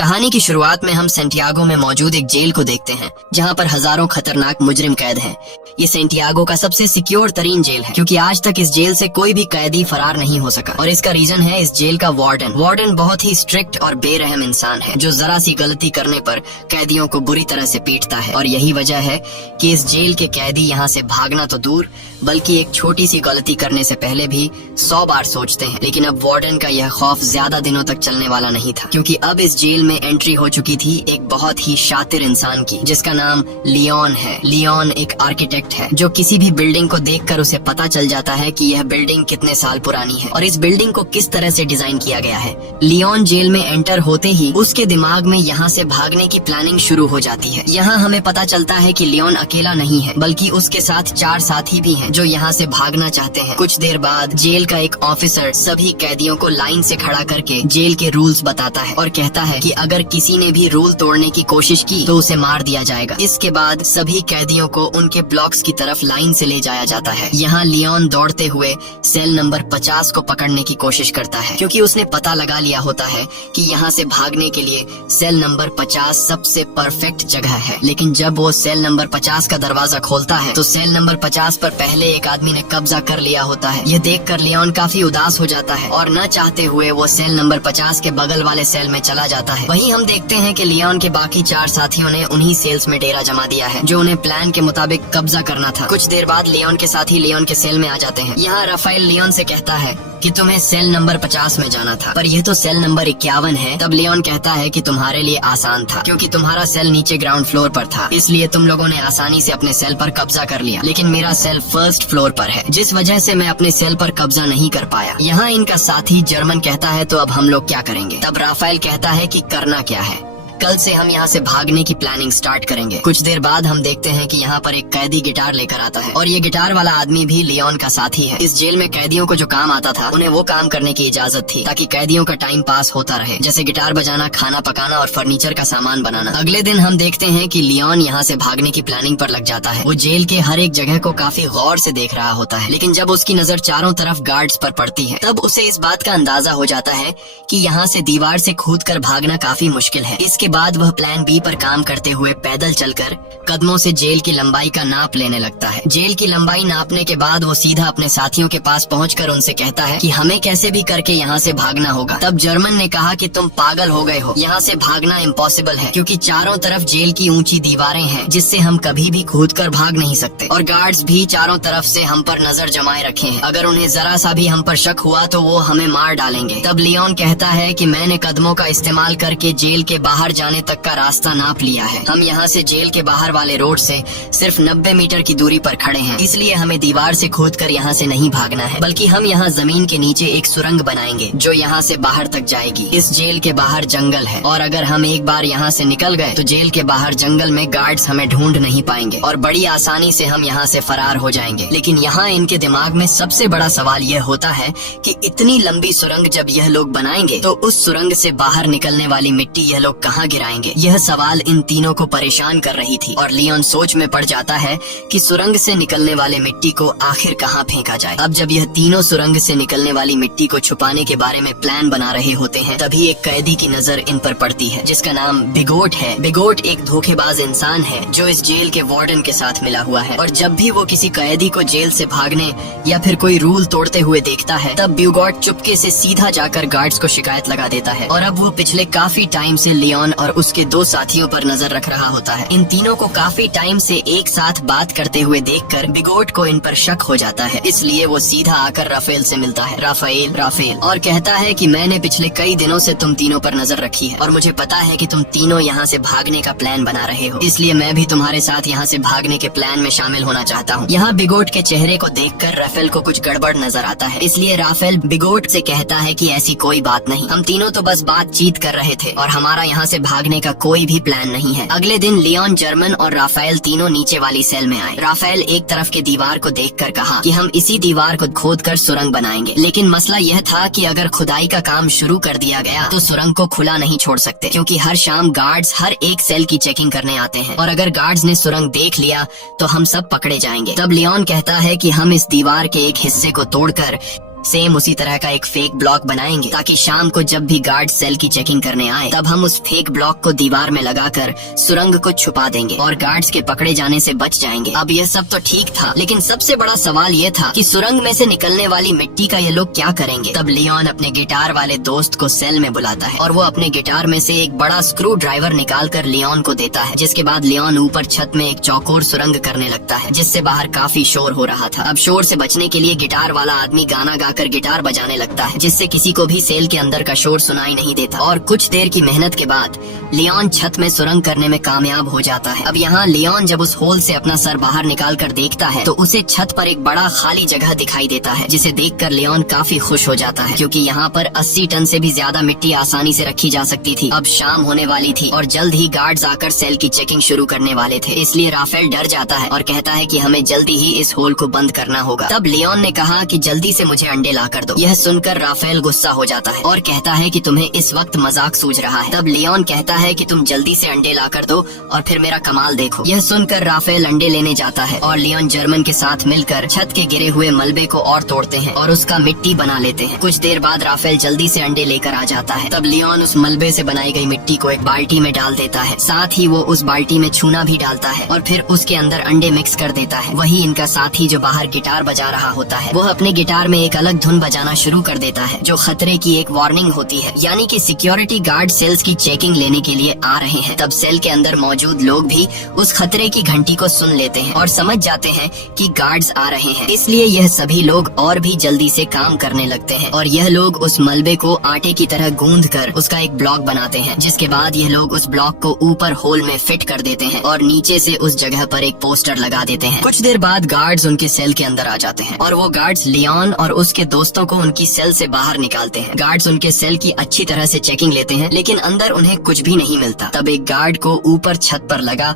कहानी की शुरुआत में हम सेंटियागो में मौजूद एक जेल को देखते हैं जहां पर हजारों खतरनाक मुजरिम कैद हैं। ये सेंटियागो का सबसे सिक्योर तरीन जेल है क्योंकि आज तक इस जेल से कोई भी कैदी फरार नहीं हो सका और इसका रीजन है इस जेल का वार्डन बहुत ही स्ट्रिक्ट और बेरहम इंसान है जो जरा सी गलती करने पर कैदियों को बुरी तरह से पीटता है। और यही वजह है कि इस जेल के कैदी यहाँ से भागना तो दूर बल्कि एक छोटी सी गलती करने से पहले भी 100 बार सोचते हैं। लेकिन अब वार्डन का यह खौफ ज्यादा दिनों तक चलने वाला नहीं था क्योंकि अब इस जेल में एंट्री हो चुकी थी एक बहुत ही शातिर इंसान की जिसका नाम लियोन है। लियोन एक आर्किटेक्ट है जो किसी भी बिल्डिंग को देखकर उसे पता चल जाता है कि यह बिल्डिंग कितने साल पुरानी है और इस बिल्डिंग को किस तरह से डिजाइन किया गया है। लियोन जेल में एंटर होते ही उसके दिमाग में यहाँ से भागने की प्लानिंग शुरू हो जाती है। यहाँ हमें पता चलता है कि लियोन अकेला नहीं है बल्कि उसके साथ 4 साथी भी हैं जो यहाँ से भागना चाहते हैं। कुछ देर बाद जेल का एक ऑफिसर सभी कैदियों को लाइन से खड़ा करके जेल के रूल्स बताता है और कहता है कि अगर किसी ने भी रूल तोड़ने की कोशिश की तो उसे मार दिया जाएगा। इसके बाद सभी कैदियों को उनके ब्लॉक्स की तरफ लाइन से ले जाया जाता है। यहाँ लियोन दौड़ते हुए सेल नंबर 50 को पकड़ने की कोशिश करता है क्योंकि उसने पता लगा लिया होता है कि यहाँ से भागने के लिए सेल नंबर 50 सबसे परफेक्ट जगह है। लेकिन जब वो सेल नंबर 50 का दरवाजा खोलता है तो सेल नंबर 50 पर पहले एक आदमी ने कब्जा कर लिया होता है। यह देखकर लियोन काफी उदास हो जाता है और न चाहते हुए वो सेल नंबर 50 के बगल वाले सेल में चला जाता है। वहीं हम देखते हैं कि लियोन के बाकी 4 साथियों ने उन्हीं सेल्स में डेरा जमा दिया है जो उन्हें प्लान के मुताबिक कब्जा करना था। कुछ देर बाद लियोन के साथी लियोन के सेल में आ जाते हैं। यहाँ राफेल लियोन से कहता है कि तुम्हें सेल नंबर 50 में जाना था पर यह तो सेल नंबर 51 है। तब लियोन कहता है कि तुम्हारे लिए आसान था क्योंकि तुम्हारा सेल नीचे ग्राउंड फ्लोर पर था, इसलिए तुम लोगों ने आसानी से अपने सेल पर कब्जा कर लिया। लेकिन मेरा सेल फर्स्ट फ्लोर पर है जिस वजह से मैं अपने सेल पर कब्जा नहीं कर पाया। यहाँ इनका साथी जर्मन कहता है तो अब हम लोग क्या करेंगे? तब राफेल कहता है कि करना क्या है, कल से हम यहाँ से भागने की प्लानिंग स्टार्ट करेंगे। कुछ देर बाद हम देखते हैं कि यहाँ पर एक कैदी गिटार लेकर आता है और ये गिटार वाला आदमी भी लियोन का साथी है। इस जेल में कैदियों को जो काम आता था उन्हें वो काम करने की इजाजत थी ताकि कैदियों का टाइम पास होता रहे, जैसे गिटार बजाना, खाना पकाना और फर्नीचर का सामान बनाना। अगले दिन हम देखते हैं कि लियोन यहाँ से भागने की प्लानिंग पर लग जाता है। वो जेल के हर एक जगह को काफी गौर से देख रहा होता है लेकिन जब उसकी नजर चारों तरफ गार्ड्स पर पड़ती है तब उसे इस बात का अंदाजा हो जाता है कि यहाँ से दीवार से कूद कर भागना काफी मुश्किल है। इसके बाद वह प्लान बी पर काम करते हुए पैदल चलकर कदमों से जेल की लंबाई का नाप लेने लगता है। जेल की लंबाई नापने के बाद वो सीधा अपने साथियों के पास पहुंचकर उनसे कहता है कि हमें कैसे भी करके यहाँ से भागना होगा। तब जर्मन ने कहा कि तुम पागल हो गए हो, यहाँ से भागना इम्पॉसिबल है क्योंकि चारों तरफ जेल की ऊंची दीवारें हैं जिससे हम कभी भी कूद कर भाग नहीं सकते और गार्ड्स भी चारों तरफ से हम पर नजर जमाए रखे हैं। अगर उन्हें जरा सा भी हम पर शक हुआ तो वो हमें मार डालेंगे। तब लियोन कहता है कि मैंने कदमों का इस्तेमाल करके जेल के बाहर जाने तक का रास्ता नाप लिया है। हम यहाँ से जेल के बाहर वाले रोड से सिर्फ 90 मीटर की दूरी पर खड़े हैं, इसलिए हमें दीवार से कूदकर यहाँ से नहीं भागना है बल्कि हम यहाँ जमीन के नीचे एक सुरंग बनाएंगे जो यहाँ से बाहर तक जाएगी। इस जेल के बाहर जंगल है और अगर हम एक बार यहाँ से निकल गए तो जेल के बाहर जंगल में गार्ड्स हमें ढूंढ नहीं पाएंगे और बड़ी आसानी से हम यहाँ से फरार हो जाएंगे। लेकिन यहाँ इनके दिमाग में सबसे बड़ा सवाल यह होता है कि इतनी लंबी सुरंग जब यह लोग बनाएंगे तो उस सुरंग से बाहर निकलने वाली मिट्टी यह लोग कहाँ गिराएंगे? यह सवाल इन तीनों को परेशान कर रही थी और लियोन सोच में पड़ जाता है कि सुरंग से निकलने वाले मिट्टी को आखिर कहाँ फेंका जाए। अब जब यह तीनों सुरंग से निकलने वाली मिट्टी को छुपाने के बारे में प्लान बना रहे होते हैं तभी एक कैदी की नजर इन पर पड़ती है जिसका नाम बिगोट है। बिगोट एक धोखेबाज इंसान है जो इस जेल के वार्डन के साथ मिला हुआ है और जब भी वो किसी कैदी को जेल से भागने या फिर कोई रूल तोड़ते हुए देखता है तब बिगोट चुपके से सीधा जाकर गार्ड्स को शिकायत लगा देता है और अब वो पिछले काफी टाइम से लियोन और उसके 2 साथियों पर नजर रख रहा होता है। इन तीनों को काफी टाइम से एक साथ बात करते हुए देखकर बिगोट को इन पर शक हो जाता है, इसलिए वो सीधा आकर राफेल से मिलता है। राफेल और कहता है कि मैंने पिछले कई दिनों से तुम तीनों पर नजर रखी है और मुझे पता है कि तुम तीनों यहाँ से भागने का प्लान बना रहे हो, इसलिए मैं भी तुम्हारे साथ यहाँ से भागने के प्लान में शामिल होना चाहता हूँ। यहाँ बिगोट के चेहरे को देखकर राफेल को कुछ गड़बड़ नजर आता है, इसलिए राफेल बिगोट से कहता है कि ऐसी कोई बात नहीं, हम तीनों तो बस बातचीत कर रहे थे और हमारा यहाँ से भागने का कोई भी प्लान नहीं है। अगले दिन लियोन, जर्मन और राफेल तीनों नीचे वाली सेल में आए। राफेल एक तरफ की दीवार को देखकर कहा कि हम इसी दीवार को खोदकर सुरंग बनाएंगे, लेकिन मसला यह था कि अगर खुदाई का काम शुरू कर दिया गया तो सुरंग को खुला नहीं छोड़ सकते क्योंकि हर शाम गार्ड्स हर एक सेल की चेकिंग करने आते हैं और अगर गार्ड्स ने सुरंग देख लिया तो हम सब पकड़े जाएंगे। तब लियोन कहता है कि हम इस दीवार के एक हिस्से को तोड़कर सेम उसी तरह का एक फेक ब्लॉक बनाएंगे ताकि शाम को जब भी गार्ड सेल की चेकिंग करने आए तब हम उस फेक ब्लॉक को दीवार में लगाकर सुरंग को छुपा देंगे और गार्ड्स के पकड़े जाने से बच जाएंगे। अब यह सब तो ठीक था, लेकिन सबसे बड़ा सवाल ये था कि सुरंग में से निकलने वाली मिट्टी का ये लोग क्या करेंगे। तब लियोन अपने गिटार वाले दोस्त को सेल में बुलाता है और वो अपने गिटार में से एक बड़ा स्क्रू ड्राइवर निकाल कर लियोन को देता है, जिसके बाद लियोन ऊपर छत में एक चौकोर सुरंग करने लगता है जिससे बाहर काफी शोर हो रहा था। अब शोर से बचने के लिए गिटार वाला आदमी गाना गाकर गिटार बजाने लगता है जिससे किसी को भी सेल के अंदर का शोर सुनाई नहीं देता। और कुछ देर की मेहनत के बाद लियोन छत में सुरंग करने में कामयाब हो जाता है। अब यहाँ लियोन जब उस होल से अपना सर बाहर निकाल कर देखता है तो उसे छत पर एक बड़ा खाली जगह दिखाई देता है, जिसे देखकर लियोन काफी खुश हो जाता है क्योंकि यहाँ पर 80 टन से भी ज्यादा मिट्टी आसानी से रखी जा सकती थी। अब शाम होने वाली थी और जल्द ही गार्ड्स आकर सेल की चेकिंग शुरू करने वाले थे, इसलिए राफेल डर जाता है और कहता है कि हमें जल्दी ही इस होल को बंद करना होगा। तब लियोन ने कहा कि जल्दी से मुझे अंडे ला कर दो। यह सुनकर राफेल गुस्सा हो जाता है और कहता है कि तुम्हें इस वक्त मजाक सूझ रहा है। तब लियोन कहता है कि तुम जल्दी से अंडे ला कर दो और फिर मेरा कमाल देखो। यह सुनकर राफेल अंडे लेने जाता है और लियोन जर्मन के साथ मिलकर छत के गिरे हुए मलबे को और तोड़ते हैं और उसका मिट्टी बना लेते हैं। कुछ देर बाद राफेल जल्दी से अंडे लेकर आ जाता है। तब लियोन उस मलबे से बनाई गई मिट्टी को एक बाल्टी में डाल देता है, साथ ही वो उस बाल्टी में चूना भी डालता है और फिर उसके अंदर अंडे मिक्स कर देता है। वही इनका साथी जो बाहर गिटार बजा रहा होता है वो अपने गिटार में एक अलग धुन बजाना शुरू कर देता है जो खतरे की एक वार्निंग होती है, यानी कि सिक्योरिटी गार्ड सेल्स की चेकिंग लेने के लिए आ रहे हैं। तब सेल के अंदर मौजूद लोग भी उस खतरे की घंटी को सुन लेते हैं और समझ जाते हैं कि गार्ड्स आ रहे हैं, इसलिए यह सभी लोग और भी जल्दी से काम करने लगते हैं और यह लोग उस मलबे को आटे की तरह गूंद कर उसका एक ब्लॉक बनाते हैं, जिसके बाद यह लोग उस ब्लॉक को ऊपर होल में फिट कर देते हैं और नीचे से उस जगह पर एक पोस्टर लगा देते हैं। कुछ देर बाद गार्ड्स उनके सेल के अंदर आ जाते हैं और वो गार्ड्स लियोन और उसके दोस्तों को उनकी सेल से बाहर निकालते हैं। गार्ड्स उनके सेल की अच्छी तरह से चेकिंग लेते हैं, लेकिन अंदर उन्हें कुछ भी नहीं मिलता। तब एक गार्ड को ऊपर छत पर लगा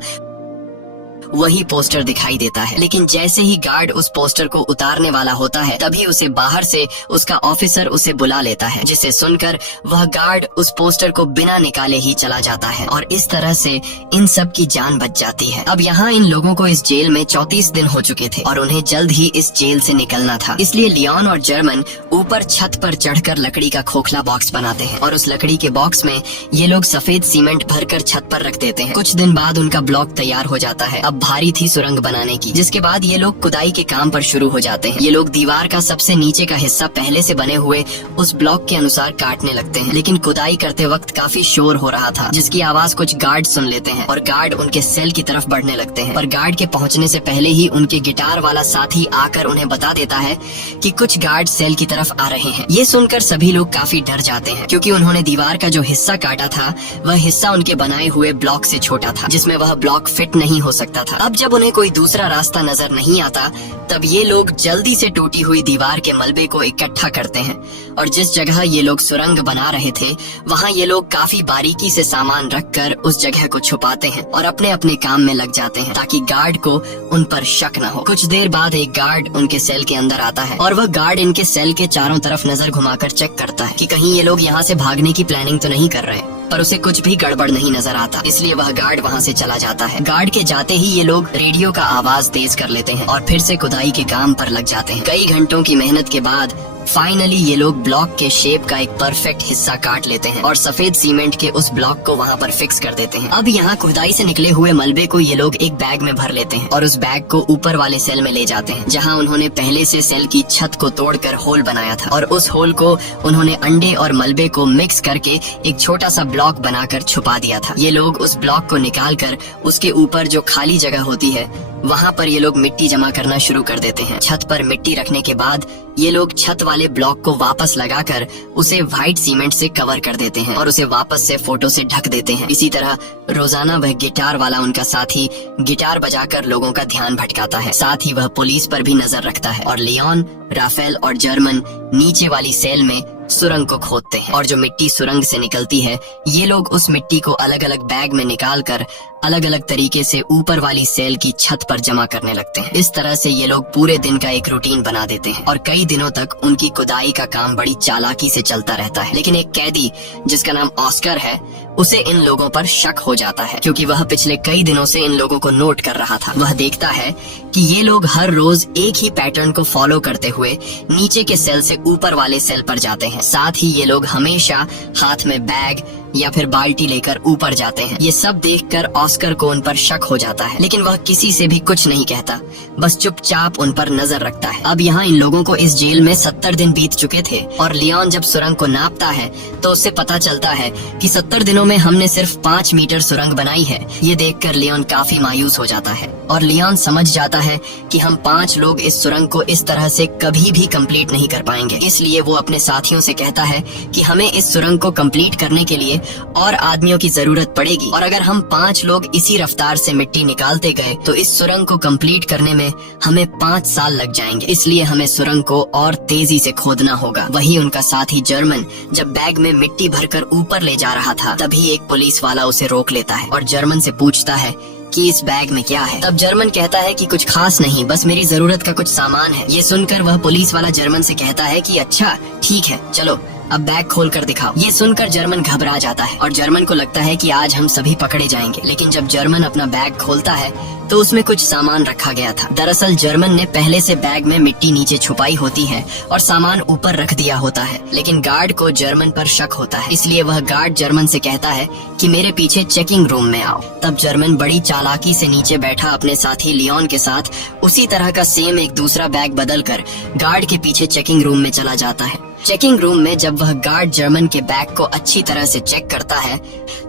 वही पोस्टर दिखाई देता है, लेकिन जैसे ही गार्ड उस पोस्टर को उतारने वाला होता है तभी उसे बाहर से उसका ऑफिसर उसे बुला लेता है, जिसे सुनकर वह गार्ड उस पोस्टर को बिना निकाले ही चला जाता है और इस तरह से इन सब की जान बच जाती है। अब यहाँ इन लोगों को इस जेल में 34 दिन हो चुके थे और उन्हें जल्द ही इस जेल से निकलना था, इसलिए लियोन और जर्मन ऊपर छत पर चढ़कर लकड़ी का खोखला बॉक्स बनाते हैं और उस लकड़ी के बॉक्स में ये लोग सफेद सीमेंट भरकर छत पर रख देते हैं। कुछ दिन बाद उनका ब्लॉक तैयार हो जाता है। अब भारी थी सुरंग बनाने की, जिसके बाद ये लोग खुदाई के काम पर शुरू हो जाते हैं। ये लोग दीवार का सबसे नीचे का हिस्सा पहले से बने हुए उस ब्लॉक के अनुसार काटने लगते हैं, लेकिन खुदाई करते वक्त काफी शोर हो रहा था जिसकी आवाज कुछ गार्ड सुन लेते हैं और गार्ड उनके सेल की तरफ बढ़ने लगते हैं। पर गार्ड के पहुंचने से पहले ही उनके गिटार वाला साथी आकर उन्हें बता देता है कि कुछ गार्ड सेल की तरफ आ रहे हैं। ये सुनकर सभी लोग काफी डर जाते हैं क्योंकि उन्होंने दीवार का जो हिस्सा काटा था वह हिस्सा उनके बनाए हुए ब्लॉक से छोटा था, जिसमें वह ब्लॉक फिट नहीं हो सकता था। अब जब उन्हें कोई दूसरा रास्ता नजर नहीं आता तब ये लोग जल्दी से टूटी हुई दीवार के मलबे को इकट्ठा करते हैं और जिस जगह ये लोग सुरंग बना रहे थे वहाँ ये लोग काफी बारीकी से सामान रखकर उस जगह को छुपाते हैं और अपने अपने काम में लग जाते हैं ताकि गार्ड को उन पर शक न हो। कुछ देर बाद एक गार्ड उनके सेल के अंदर आता है और वह गार्ड इनके सेल के चारों तरफ नजर घुमाकर चेक करता है कि कहीं ये लोग यहाँ से भागने की प्लानिंग तो नहीं कर रहे, पर उसे कुछ भी गड़बड़ नहीं नजर आता, इसलिए वह गार्ड वहाँ से चला जाता है। गार्ड के जाते ही ये लोग रेडियो का आवाज तेज कर लेते हैं और फिर से खुदाई के काम पर लग जाते हैं। कई घंटों की मेहनत के बाद फाइनली ये लोग ब्लॉक के शेप का एक परफेक्ट हिस्सा काट लेते हैं और सफेद सीमेंट के उस ब्लॉक को वहाँ पर फिक्स कर देते हैं। अब यहाँ खुदाई से निकले हुए मलबे को ये लोग एक बैग में भर लेते हैं और उस बैग को ऊपर वाले सेल में ले जाते हैं जहाँ उन्होंने पहले से सेल की छत को तोड़कर होल बनाया था और उस होल को उन्होंने अंडे और मलबे को मिक्स करके एक छोटा सा ब्लॉक बनाकर छुपा दिया था। ये लोग उस ब्लॉक को निकाल कर उसके ऊपर जो खाली जगह होती है वहाँ पर ये लोग मिट्टी जमा करना शुरू कर देते हैं। छत पर मिट्टी रखने के बाद ये लोग छत वाले ब्लॉक को वापस लगाकर उसे व्हाइट सीमेंट से कवर कर देते हैं और उसे वापस से फोटो से ढक देते हैं। इसी तरह रोजाना वह गिटार वाला उनका साथी गिटार बजाकर लोगों का ध्यान भटकाता है, साथ ही वह पुलिस पर भी नजर रखता है और लियोन, राफेल और जर्मन नीचे वाली सेल में सुरंग को खोदते हैं और जो मिट्टी सुरंग से निकलती है ये लोग उस मिट्टी को अलग अलग बैग में निकालकर अलग अलग तरीके से ऊपर वाली सेल की छत पर जमा करने लगते हैं। इस तरह से ये लोग पूरे दिन का एक रूटीन बना देते हैं और कई दिनों तक उनकी खुदाई का काम बड़ी चालाकी से चलता रहता है। लेकिन एक कैदी जिसका नाम ऑस्कर है उसे इन लोगों पर शक हो जाता है, क्योंकि वह पिछले कई दिनों से इन लोगों को नोट कर रहा था। वह देखता है कि ये लोग हर रोज एक ही पैटर्न को फॉलो करते हुए नीचे के सेल से ऊपर वाले सेल पर जाते हैं। साथ ही ये लोग हमेशा हाथ में बैग या फिर बाल्टी लेकर ऊपर जाते हैं। ये सब देखकर ऑस्कर को उन पर शक हो जाता है, लेकिन वह किसी से भी कुछ नहीं कहता, बस चुपचाप उन पर नजर रखता है। अब यहाँ इन लोगों को इस जेल में 70 दिन बीत चुके थे और लियोन जब सुरंग को नापता है तो उससे पता चलता है कि 70 दिनों में हमने सिर्फ 5 मीटर सुरंग बनाई है। ये देखकर लियोन काफी मायूस हो जाता है और लियोन समझ जाता है कि हम 5 लोग इस सुरंग को इस तरह से कभी भी कंप्लीट नहीं कर पाएंगे। इसलिए वो अपने साथियों से कहता है कि हमें इस सुरंग को कंप्लीट करने के लिए और आदमियों की जरूरत पड़ेगी, और अगर हम 5 लोग इसी रफ्तार से मिट्टी निकालते गए तो इस सुरंग को कंप्लीट करने में हमें 5 साल लग जाएंगे। इसलिए हमें सुरंग को और तेजी से खोदना होगा। वही उनका साथी जर्मन जब बैग में मिट्टी भरकर ऊपर ले जा रहा था, तभी एक पुलिस वाला उसे रोक लेता है और जर्मन से पूछता है कि इस बैग में क्या है। तब जर्मन कहता है कि कुछ खास नहीं, बस मेरी जरूरत का कुछ सामान है। ये सुनकर वह पुलिस वाला जर्मन से कहता है कि अच्छा ठीक है, चलो अब बैग खोल कर दिखाओ। ये सुनकर जर्मन घबरा जाता है और जर्मन को लगता है कि आज हम सभी पकड़े जाएंगे। लेकिन जब जर्मन अपना बैग खोलता है तो उसमें कुछ सामान रखा गया था। दरअसल जर्मन ने पहले से बैग में मिट्टी नीचे छुपाई होती है और सामान ऊपर रख दिया होता है, लेकिन गार्ड को जर्मन पर शक होता है। इसलिए वह गार्ड जर्मन से कहता है कि मेरे पीछे चेकिंग रूम में आओ। तब जर्मन बड़ी चालाकी से नीचे बैठा अपने साथी लियोन के साथ उसी तरह का सेम एक दूसरा बैग बदल कर गार्ड के पीछे चेकिंग रूम में चला जाता है। चेकिंग रूम में जब वह गार्ड जर्मन के बैग को अच्छी तरह से चेक करता है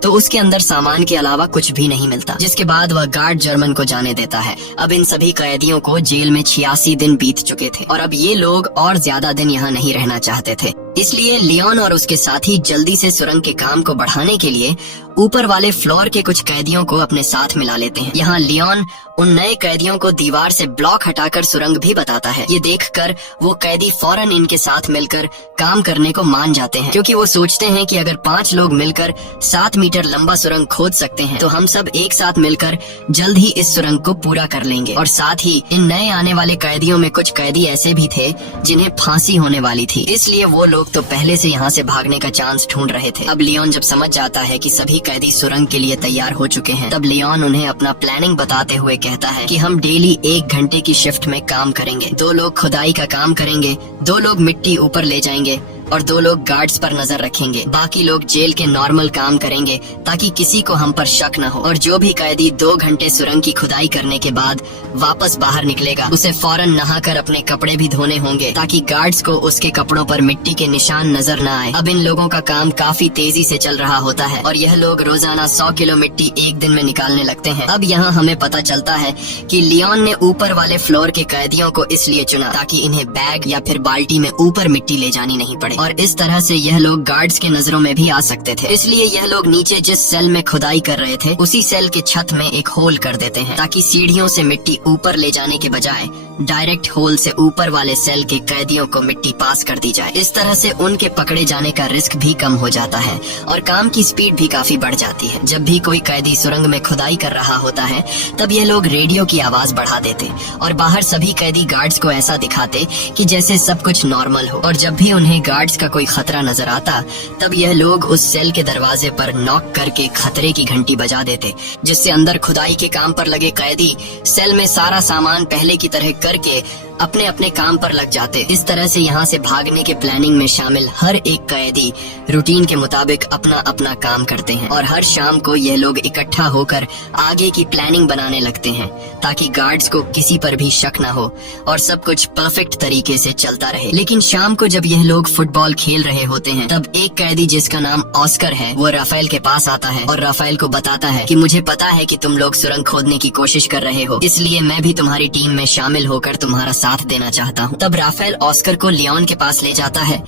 तो उसके अंदर सामान के अलावा कुछ भी नहीं मिलता, जिसके बाद वह गार्ड जर्मन को जाने देता है। अब इन सभी कैदियों को जेल में 86 दिन बीत चुके थे और अब ये लोग और ज्यादा दिन यहाँ नहीं रहना चाहते थे। इसलिए लियोन और उसके साथी जल्दी से सुरंग के काम को बढ़ाने के लिए ऊपर वाले फ्लोर के कुछ कैदियों को अपने साथ मिला लेते हैं। यहाँ लियोन उन नए कैदियों को दीवार से ब्लॉक हटाकर सुरंग भी बताता है। ये देखकर वो कैदी फौरन इनके साथ मिलकर काम करने को मान जाते हैं, क्योंकि वो सोचते हैं कि अगर 5 लोग मिलकर 7 मीटर लंबा सुरंग खोद सकते हैं तो हम सब एक साथ मिलकर जल्द ही इस सुरंग को पूरा कर लेंगे। और साथ ही इन नए आने वाले कैदियों में कुछ कैदी ऐसे भी थे जिन्हें फांसी होने वाली थी, इसलिए वो लोग तो पहले से यहाँ से भागने का चांस ढूंढ रहे थे। अब लियोन जब समझ जाता है कि सभी कैदी सुरंग के लिए तैयार हो चुके हैं, तब लियोन उन्हें अपना प्लानिंग बताते हुए कहता है कि हम डेली 1 घंटे की शिफ्ट में काम करेंगे। 2 लोग खुदाई का काम करेंगे, 2 लोग मिट्टी ऊपर ले जाएंगे और 2 लोग गार्ड्स पर नजर रखेंगे। बाकी लोग जेल के नॉर्मल काम करेंगे ताकि किसी को हम पर शक न हो। और जो भी कैदी 2 घंटे सुरंग की खुदाई करने के बाद वापस बाहर निकलेगा उसे फौरन नहाकर अपने कपड़े भी धोने होंगे ताकि गार्ड्स को उसके कपड़ों पर मिट्टी के निशान नजर न आए। अब इन लोगों का काम काफी तेजी से चल रहा होता है और यह लोग रोजाना 100 किलो मिट्टी एक दिन में निकालने लगते हैं। अब यहाँ हमें पता चलता है कि लियोन ने ऊपर वाले फ्लोर के कैदियों को इसलिए चुना ताकि इन्हें बैग या फिर बाल्टी में ऊपर मिट्टी ले जानी नहीं पड़े और इस तरह से यह लोग गार्ड्स के नजरों में भी आ सकते थे। इसलिए यह लोग नीचे जिस सेल में खुदाई कर रहे थे उसी सेल के छत में एक होल कर देते हैं ताकि सीढ़ियों से मिट्टी ऊपर ले जाने के बजाय डायरेक्ट होल से ऊपर वाले सेल के कैदियों को मिट्टी पास कर दी जाए। इस तरह से उनके पकड़े जाने का रिस्क भी कम हो जाता है और काम की स्पीड भी काफी बढ़ जाती है। जब भी कोई कैदी सुरंग में खुदाई कर रहा होता है तब ये लोग रेडियो की आवाज बढ़ा देते और बाहर सभी कैदी गार्ड्स को ऐसा दिखाते कि जैसे सब कुछ नॉर्मल हो। और जब भी उन्हें गार्ड्स का कोई खतरा नजर आता तब यह लोग उस सेल के दरवाजे पर नॉक करके खतरे की घंटी बजा देते, जिससे अंदर खुदाई के काम पर लगे कैदी सेल में सारा सामान पहले की तरह करके अपने अपने काम पर लग जाते। इस तरह से यहाँ से भागने के प्लानिंग में शामिल हर एक कैदी रूटीन के मुताबिक अपना अपना काम करते हैं और हर शाम को यह लोग इकट्ठा होकर आगे की प्लानिंग बनाने लगते हैं ताकि गार्ड्स को किसी पर भी शक न हो और सब कुछ परफेक्ट तरीके से चलता रहे। लेकिन शाम को जब यह लोग फुटबॉल खेल रहे होते हैं तब एक कैदी जिसका नाम ऑस्कर है वो राफेल के पास आता है और राफेल को बताता है कि मुझे पता है कि तुम लोग सुरंग खोदने की कोशिश कर रहे हो, इसलिए मैं भी तुम्हारी टीम में शामिल होकर तुम्हारा साथ देना चाहता हूँ। तब राफेल ऑस्कर को लियोन के पास ले जाता है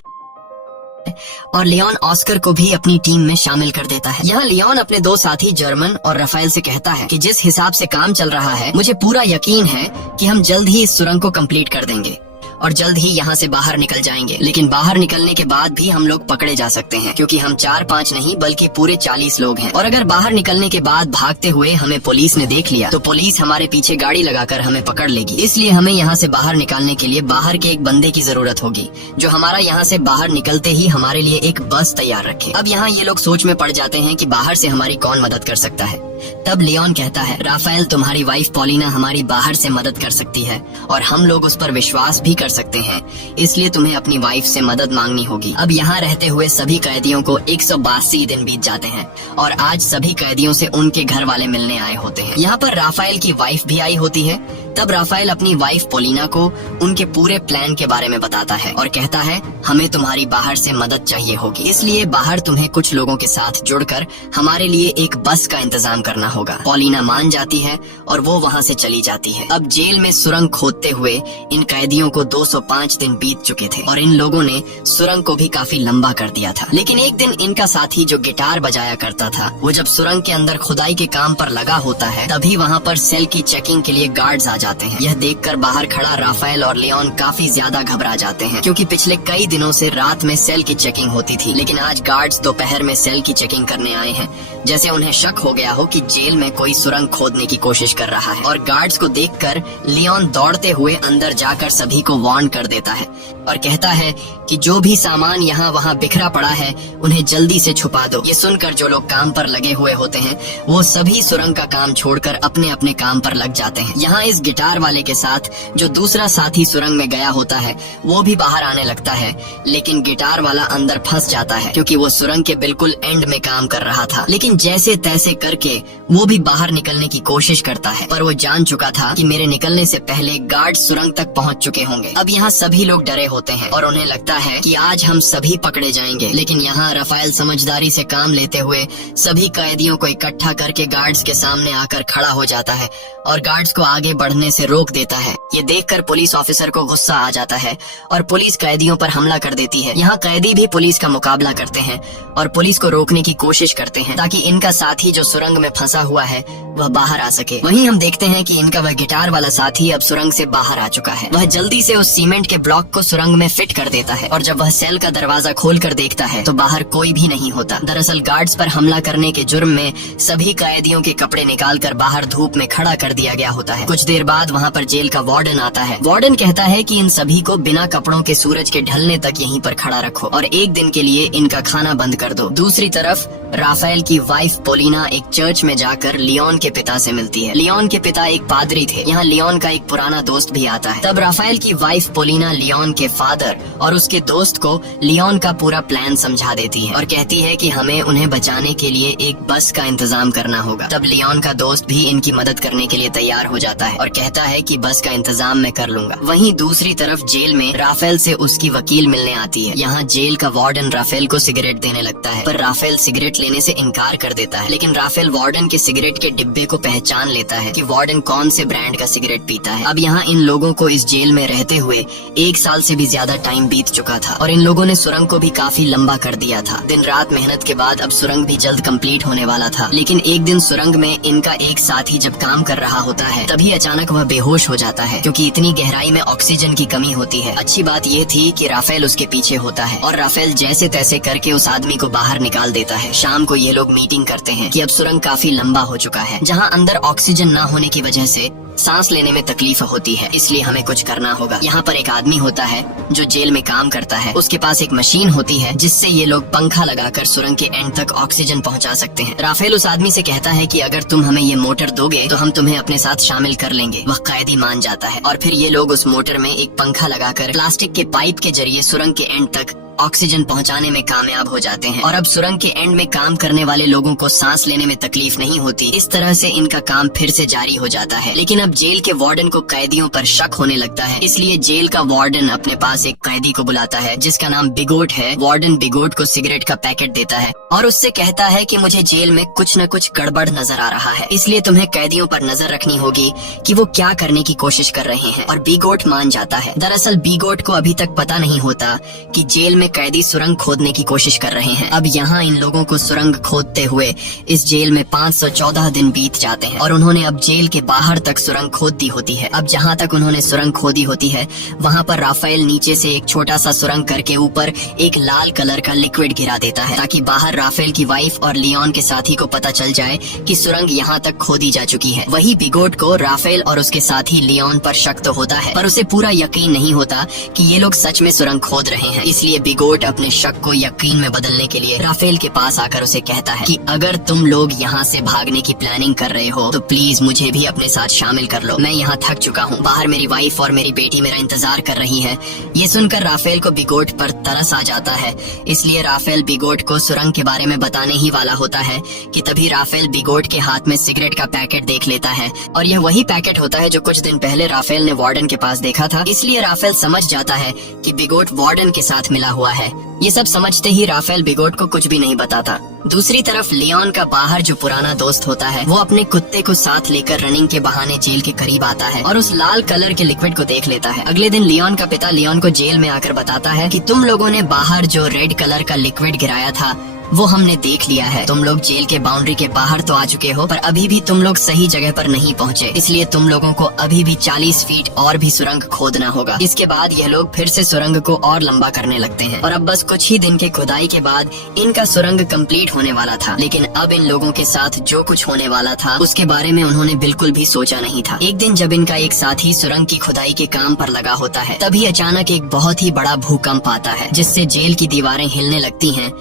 और लियोन ऑस्कर को भी अपनी टीम में शामिल कर देता है। यहाँ लियोन अपने 2 साथी जर्मन और राफेल से कहता है कि जिस हिसाब से काम चल रहा है मुझे पूरा यकीन है कि हम जल्द ही इस सुरंग को कंप्लीट कर देंगे। और जल्द ही यहाँ से बाहर निकल जाएंगे। लेकिन बाहर निकलने के बाद भी हम लोग पकड़े जा सकते हैं, क्योंकि हम 4-5 नहीं बल्कि पूरे 40 लोग हैं। और अगर बाहर निकलने के बाद भागते हुए हमें पुलिस ने देख लिया तो पुलिस हमारे पीछे गाड़ी लगाकर हमें पकड़ लेगी। इसलिए हमें यहाँ से बाहर निकालने के लिए बाहर के एक बंदे की जरूरत होगी, जो हमारा यहाँ से बाहर निकलते ही हमारे लिए एक बस तैयार रखे। अब यहाँ ये लोग सोच में पड़ जाते हैं कि बाहर से हमारी कौन मदद कर सकता है। तब लियोन कहता है, राफेल तुम्हारी वाइफ पॉलिना हमारी बाहर से मदद कर सकती है और हम लोग उस पर विश्वास भी कर सकते हैं, इसलिए तुम्हें अपनी वाइफ से मदद मांगनी होगी। अब यहाँ रहते हुए सभी कैदियों को 182 दिन बीत जाते हैं और आज सभी कैदियों से उनके घर वाले मिलने आए होते हैं। यहाँ पर राफेल की वाइफ भी आई होती है। तब राफेल अपनी वाइफ पॉलिना को उनके पूरे प्लान के बारे में बताता है और कहता है, हमें तुम्हारी बाहर से मदद चाहिए होगी, इसलिए बाहर तुम्हें कुछ लोगों के साथ जुड़कर हमारे लिए एक बस का इंतजाम करना होगा। पॉलिना मान जाती है और वो वहाँ से चली जाती है। अब जेल में सुरंग खोदते हुए इन कैदियों को 205 दिन बीत चुके थे और इन लोगों ने सुरंग को भी काफी लंबा कर दिया था। लेकिन एक दिन इनका साथी जो गिटार बजाया करता था, वो जब सुरंग के अंदर खुदाई के काम पर लगा होता है, तभी वहाँ पर सेल की चेकिंग के लिए गार्ड्स आ जाते हैं। यह देखकर बाहर खड़ा राफेल और लियोन काफी ज्यादा घबरा जाते हैं, क्योंकि पिछले कई दिनों से रात में सेल की चेकिंग होती थी, लेकिन आज गार्ड्स दोपहर में सेल की चेकिंग करने आए हैं, जैसे उन्हें शक हो गया हो कि जेल में कोई सुरंग खोदने की कोशिश कर रहा है। और गार्ड्स को देखकर लियोन दौड़ते हुए अंदर जाकर सभी को वार्न कर देता है और कहता है कि जो भी सामान यहाँ वहाँ बिखरा पड़ा है उन्हें जल्दी से छुपा दो। ये सुनकर जो लोग काम पर लगे हुए होते हैं वो सभी सुरंग का काम छोड़कर अपने अपने काम पर लग जाते हैं। यहाँ इस गिटार वाले के साथ जो दूसरा साथी सुरंग में गया होता है वो भी बाहर आने लगता है, लेकिन गिटार वाला अंदर फंस जाता है, क्योंकि वो सुरंग के बिल्कुल एंड में काम कर रहा था। लेकिन जैसे तैसे करके वो भी बाहर निकलने की कोशिश करता है, पर वो जान चुका था कि मेरे निकलने से पहले गार्ड सुरंग तक पहुँच चुके होंगे। अब यहाँ सभी लोग डरे होते हैं और उन्हें लगता है कि आज हम सभी पकड़े जाएंगे। लेकिन यहाँ राफेल समझदारी से काम लेते हुए सभी कैदियों को इकट्ठा करके गार्ड्स के सामने आकर खड़ा हो जाता है और गार्ड्स को आगे बढ़ने से रोक देता है। ये देखकर पुलिस ऑफिसर को गुस्सा आ जाता है और पुलिस कैदियों पर हमला कर देती है। यहाँ कैदी भी पुलिस का मुकाबला करते हैं और पुलिस को रोकने की कोशिश करते हैं, ताकि इनका साथी जो सुरंग में फंसा हुआ है वह बाहर आ सके। वहीं हम देखते हैं कि इनका वह गिटार वाला साथी अब सुरंग से बाहर आ चुका है। वह जल्दी से उस सीमेंट के ब्लॉक को सुरंग में फिट कर देता है और जब वह सेल का दरवाजा खोल कर देखता है तो बाहर कोई भी नहीं होता। दरअसल गार्ड्स पर हमला करने के जुर्म में सभी कैदियों के कपड़े निकाल कर बाहर धूप में खड़ा कर दिया गया होता है। कुछ देर बाद वहाँ पर जेल का वार्डन आता है। वार्डन कहता है कि इन सभी को बिना कपड़ों के सूरज के ढलने तक यहीं पर खड़ा रखो और एक दिन के लिए इनका खाना बंद कर दो। दूसरी तरफ राफेल की वाइफ पॉलिना एक चर्च में जाकर लियोन के पिता से मिलती है। लियोन के पिता एक पादरी थे। यहाँ लियोन का एक पुराना दोस्त भी आता है। तब राफेल की वाइफ पॉलिना लियोन के फादर और उसके दोस्त को लियोन का पूरा प्लान समझा देती है और कहती है कि हमें उन्हें बचाने के लिए एक बस का इंतजाम करना होगा। तब लियोन का दोस्त भी इनकी मदद करने के लिए तैयार हो जाता है और कहता है कि बस का इंतजाम मैं कर लूंगा। वहीं दूसरी तरफ जेल में राफेल से उसकी वकील मिलने आती है। यहाँ जेल का वार्डन राफेल को सिगरेट देने लगता है, पर राफेल सिगरेट लेने से इनकार कर देता है। लेकिन राफेल वार्डन के सिगरेट के डिब्बे को पहचान लेता है कि वार्डन कौन से ब्रांड का सिगरेट पीता है। अब यहाँ इन लोगों को इस जेल में रहते हुए 1 साल से भी ज्यादा टाइम बीत चुका था और इन लोगों ने सुरंग को भी काफी लंबा कर दिया था। दिन रात मेहनत के बाद अब सुरंग भी जल्द कंप्लीट होने वाला था। लेकिन एक दिन सुरंग में इनका एक साथी जब काम कर रहा होता है तभी अचानक वह बेहोश हो जाता है, क्योंकि इतनी गहराई में ऑक्सीजन की कमी होती है। अच्छी बात यह थी कि राफेल उसके पीछे होता है और राफेल जैसे तैसे करके उस आदमी को बाहर निकाल देता है। शाम को ये लोग मीटिंग करते हैं कि अब सुरंग काफी लंबा हो चुका है, जहाँ अंदर ऑक्सीजन न होने की वजह से सांस लेने में तकलीफ होती है, इसलिए हमें कुछ करना होगा। यहाँ पर एक आदमी होता है जो जेल में काम करता है। उसके पास एक मशीन होती है जिससे ये लोग पंखा लगाकर सुरंग के एंड तक ऑक्सीजन पहुँचा सकते हैं। राफेल उस आदमी से कहता है कि अगर तुम हमें ये मोटर दोगे तो हम तुम्हें अपने साथ शामिल कर लेंगे। वह कैदी मान जाता है और फिर ये लोग उस मोटर में एक पंखा लगाकर प्लास्टिक के पाइप के जरिए सुरंग के एंड तक ऑक्सीजन पहुंचाने में कामयाब हो जाते हैं और अब सुरंग के एंड में काम करने वाले लोगों को सांस लेने में तकलीफ नहीं होती। इस तरह से इनका काम फिर से जारी हो जाता है। लेकिन अब जेल के वार्डन को कैदियों पर शक होने लगता है, इसलिए जेल का वार्डन अपने पास एक कैदी को बुलाता है जिसका नाम बिगोट है। वार्डन बिगोट को सिगरेट का पैकेट देता है और उससे कहता है कि मुझे जेल में कुछ न कुछ गड़बड़ नजर आ रहा है, इसलिए तुम्हें कैदियों पर नजर रखनी होगी कि वो क्या करने की कोशिश कर रहे हैं। और बिगोट मान जाता है। दरअसल बिगोट को अभी तक पता नहीं होता कि जेल में में कैदी सुरंग खोदने की कोशिश कर रहे हैं। अब यहाँ इन लोगों को सुरंग खोदते हुए इस जेल में 514 दिन बीत जाते हैं और उन्होंने अब जेल के बाहर तक सुरंग खोद दी होती है। अब जहाँ तक उन्होंने सुरंग खोदी होती है वहाँ पर राफेल नीचे से एक छोटा सा सुरंग करके ऊपर एक लाल कलर का लिक्विड गिरा देता है ताकि बाहर राफेल की वाइफ और लियोन के साथी को पता चल जाए कि सुरंग यहाँ तक खोदी जा चुकी है। वही बिगोट को राफेल और उसके साथी लियोन पर शक तो होता है, पर उसे पूरा यकीन नहीं होता कि ये लोग सच में सुरंग खोद रहे हैं। इसलिए बिगोट अपने शक को यकीन में बदलने के लिए राफेल के पास आकर उसे कहता है कि अगर तुम लोग यहाँ से भागने की प्लानिंग कर रहे हो तो प्लीज मुझे भी अपने साथ शामिल कर लो। मैं यहाँ थक चुका हूँ, बाहर मेरी वाइफ और मेरी बेटी मेरा इंतजार कर रही है। ये सुनकर राफेल को बिगोट पर तरस आ जाता है, इसलिए राफेल बिगोट को सुरंग के बारे में बताने ही वाला होता है कि तभी राफेल बिगोट के हाथ में सिगरेट का पैकेट देख लेता है और यह वही पैकेट होता है जो कुछ दिन पहले राफेल ने वार्डन के पास देखा था। इसलिए राफेल समझ जाता है कि बिगोट वार्डन के साथ मिला हुआ है। ये सब समझते ही राफेल बिगोट को कुछ भी नहीं बताता। दूसरी तरफ लियोन का बाहर जो पुराना दोस्त होता है वो अपने कुत्ते को साथ लेकर रनिंग के बहाने जेल के करीब आता है और उस लाल कलर के लिक्विड को देख लेता है। अगले दिन लियोन का पिता लियोन को जेल में आकर बताता है कि तुम लोगों ने बाहर जो रेड कलर का लिक्विड गिराया था वो हमने देख लिया है। तुम लोग जेल के बाउंड्री के बाहर तो आ चुके हो, पर अभी भी तुम लोग सही जगह पर नहीं पहुँचे, इसलिए तुम लोगों को अभी भी 40 फीट और भी सुरंग खोदना होगा। इसके बाद यह लोग फिर से सुरंग को और लंबा करने लगते हैं और अब बस कुछ ही दिन के खुदाई के बाद इनका सुरंग कंप्लीट होने वाला था। लेकिन अब इन लोगों के साथ जो कुछ होने वाला था उसके बारे में उन्होंने बिल्कुल भी सोचा नहीं था। एक दिन जब इनका एक साथी सुरंग की खुदाई के काम पर लगा होता है तभी अचानक एक बहुत ही बड़ा भूकंप आता है जिससे जेल की दीवारें हिलने लगती हैं।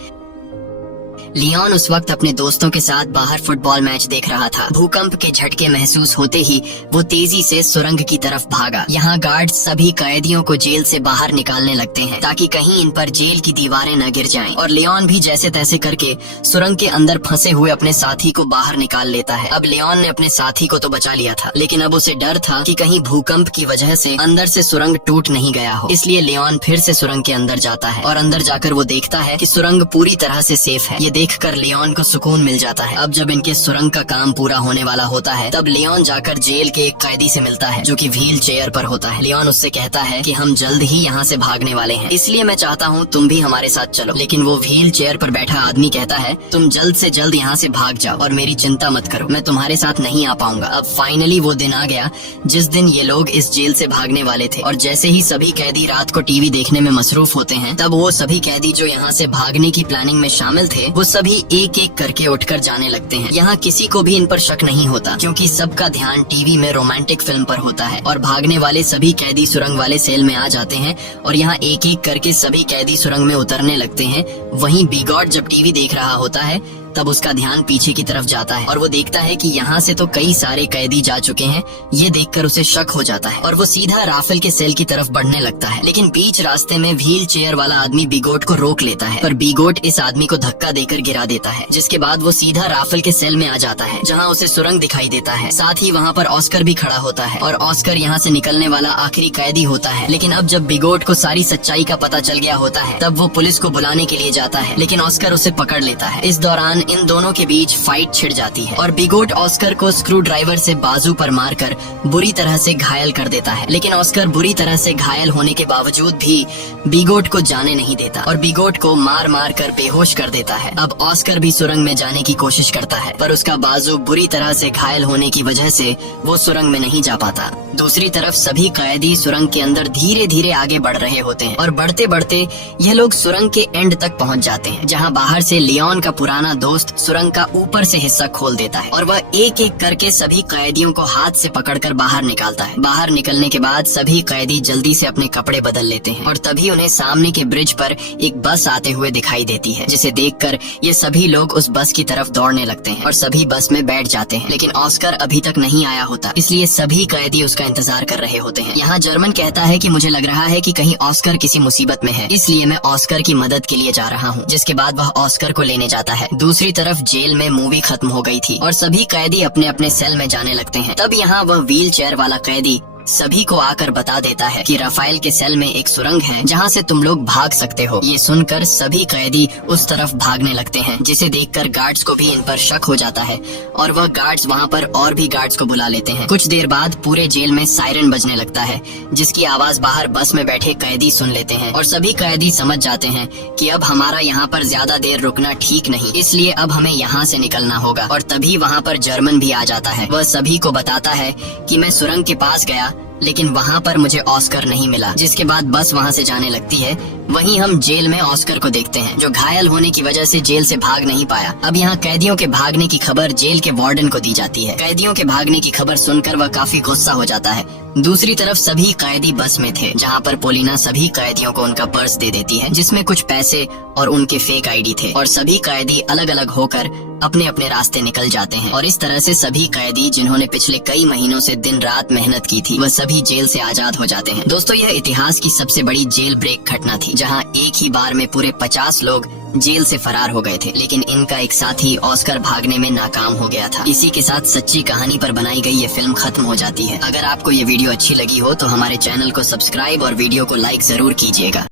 लियोन उस वक्त अपने दोस्तों के साथ बाहर फुटबॉल मैच देख रहा था। भूकंप के झटके महसूस होते ही वो तेजी से सुरंग की तरफ भागा। यहाँ गार्ड सभी कैदियों को जेल से बाहर निकालने लगते हैं ताकि कहीं इन पर जेल की दीवारें न गिर जाएं। और लियोन भी जैसे तैसे करके सुरंग के अंदर फंसे हुए अपने साथी को बाहर निकाल लेता है। अब लियोन ने अपने साथी को तो बचा लिया था, लेकिन अब उसे डर था कि कहीं भूकंप की वजह से अंदर से सुरंग टूट नहीं गया हो। इसलिए लियोन फिर से सुरंग के अंदर जाता है और अंदर जाकर वो देखता है कि सुरंग पूरी तरह से सेफ है। ये देखकर लियोन को सुकून मिल जाता है। अब जब इनके सुरंग का काम पूरा होने वाला होता है तब लियोन जाकर जेल के एक कैदी से मिलता है जो कि व्हील चेयर पर होता है। लियोन उससे कहता है कि हम जल्द ही यहाँ से भागने वाले हैं, इसलिए मैं चाहता हूँ तुम भी हमारे साथ चलो। लेकिन वो व्हील चेयर पर बैठा आदमी कहता है तुम जल्द से जल्द यहाँ से भाग जाओ और मेरी चिंता मत करो, मैं तुम्हारे साथ नहीं आ पाऊंगा। अब फाइनली वो दिन आ गया जिस दिन ये लोग इस जेल से भागने वाले थे और जैसे ही सभी कैदी रात को टीवी देखने में मसरूफ होते हैं तब वो सभी कैदी जो यहाँ से भागने की प्लानिंग में शामिल थे वो सभी एक एक करके उठकर जाने लगते हैं। यहाँ किसी को भी इन पर शक नहीं होता क्योंकि सबका ध्यान टीवी में रोमांटिक फिल्म पर होता है और भागने वाले सभी कैदी सुरंग वाले सेल में आ जाते हैं और यहाँ एक एक करके सभी कैदी सुरंग में उतरने लगते हैं। वहीं बिगॉट जब टीवी देख रहा होता है तब उसका ध्यान पीछे की तरफ जाता है और वो देखता है कि यहाँ से तो कई सारे कैदी जा चुके हैं। ये देखकर उसे शक हो जाता है और वो सीधा राफेल के सेल की तरफ बढ़ने लगता है। लेकिन बीच रास्ते में व्हील चेयर वाला आदमी बिगोट को रोक लेता है, पर बिगोट इस आदमी को धक्का देकर गिरा देता है, जिसके बाद वो सीधा राफेल के सेल में आ जाता है जहाँ उसे सुरंग दिखाई देता है। साथ ही वहाँ पर ऑस्कर भी खड़ा होता है और ऑस्कर यहाँ से निकलने वाला आखिरी कैदी होता है। लेकिन अब जब बिगोट को सारी सच्चाई का पता चल गया होता है तब वो पुलिस को बुलाने के लिए जाता है, लेकिन ऑस्कर उसे पकड़ लेता है। इस दौरान इन दोनों के बीच फाइट छिड़ जाती है और बिगोट ऑस्कर को स्क्रू ड्राइवर से बाजू पर मारकर बुरी तरह से घायल कर देता है। लेकिन ऑस्कर बुरी तरह से घायल होने के बावजूद भी बिगोट को जाने नहीं देता और बिगोट को मार मार कर बेहोश कर देता है। अब ऑस्कर भी सुरंग में जाने की कोशिश करता है, पर उसका बाजू बुरी तरह से घायल होने की वजह से वो सुरंग में नहीं जा पाता। दूसरी तरफ सभी कैदी सुरंग के अंदर धीरे धीरे आगे बढ़ रहे होते हैं और बढ़ते बढ़ते यह लोग सुरंग के एंड तक पहुंच जाते हैं, जहां बाहर से लियोन का पुराना दोस्त सुरंग का ऊपर से हिस्सा खोल देता है और वह एक एक करके सभी कैदियों को हाथ से पकड़कर बाहर निकालता है। बाहर निकलने के बाद सभी कैदी जल्दी से अपने कपड़े बदल लेते हैं और तभी उन्हें सामने के ब्रिज पर एक बस आते हुए दिखाई देती है, जिसे देखकर ये सभी लोग उस बस की तरफ दौड़ने लगते हैं और सभी बस में बैठ जाते हैं। लेकिन ऑस्कर अभी तक नहीं आया होता, इसलिए सभी कैदी उसका इंतजार कर रहे होते हैं। यहाँ जर्मन कहता है कि मुझे लग रहा है कि कहीं ऑस्कर किसी मुसीबत में है, इसलिए मैं ऑस्कर की मदद के लिए जा रहा हूँ, जिसके बाद वह ऑस्कर को लेने जाता है। दूसरी तरफ जेल में मूवी खत्म हो गई थी और सभी कैदी अपने अपने सेल में जाने लगते हैं। तब यहाँ वह व्हील चेयर वाला कैदी सभी को आकर बता देता है कि राफेल के सेल में एक सुरंग है जहाँ से तुम लोग भाग सकते हो। ये सुनकर सभी कैदी उस तरफ भागने लगते हैं, जिसे देखकर गार्ड्स को भी इन पर शक हो जाता है और वह गार्ड्स वहाँ पर और भी गार्ड्स को बुला लेते हैं। कुछ देर बाद पूरे जेल में सायरन बजने लगता है, जिसकी आवाज बाहर बस में बैठे कैदी सुन लेते हैं और सभी कैदी समझ जाते हैं कि अब हमारा यहाँ पर ज्यादा देर रुकना ठीक नहीं, इसलिए अब हमें यहाँ से निकलना होगा। और तभी वहाँ पर जर्मन भी आ जाता है। वह सभी को बताता है कि मैं सुरंग के पास गया लेकिन वहाँ पर मुझे ऑस्कर नहीं मिला। जिसके बाद बस वहाँ से जाने लगती है। वहीं हम जेल में ऑस्कर को देखते हैं, जो घायल होने की वजह से जेल से भाग नहीं पाया। अब यहाँ कैदियों के भागने की खबर जेल के वार्डन को दी जाती है। कैदियों के भागने की खबर सुनकर वह काफी गुस्सा हो जाता है। दूसरी तरफ सभी कैदी बस में थे, जहाँ पर पोलिना सभी कैदियों को उनका पर्स दे देती है, जिसमें कुछ पैसे और उनके फेक आईडी थे। और सभी कैदी अलग अलग होकर अपने अपने रास्ते निकल जाते हैं। और इस तरह से सभी कैदी जिन्होंने पिछले कई महीनों से दिन रात मेहनत की थी, वह सभी जेल से आजाद हो जाते हैं। दोस्तों, यह इतिहास की सबसे बड़ी जेल ब्रेक घटना थी, जहां एक ही बार में पूरे 50 लोग जेल से फरार हो गए थे। लेकिन इनका एक साथी ऑस्कर भागने में नाकाम हो गया था। इसी के साथ सच्ची कहानी पर बनाई गई ये फिल्म खत्म हो जाती है। अगर आपको ये वीडियो अच्छी लगी हो तो हमारे चैनल को सब्सक्राइब और वीडियो को लाइक जरूर कीजिएगा।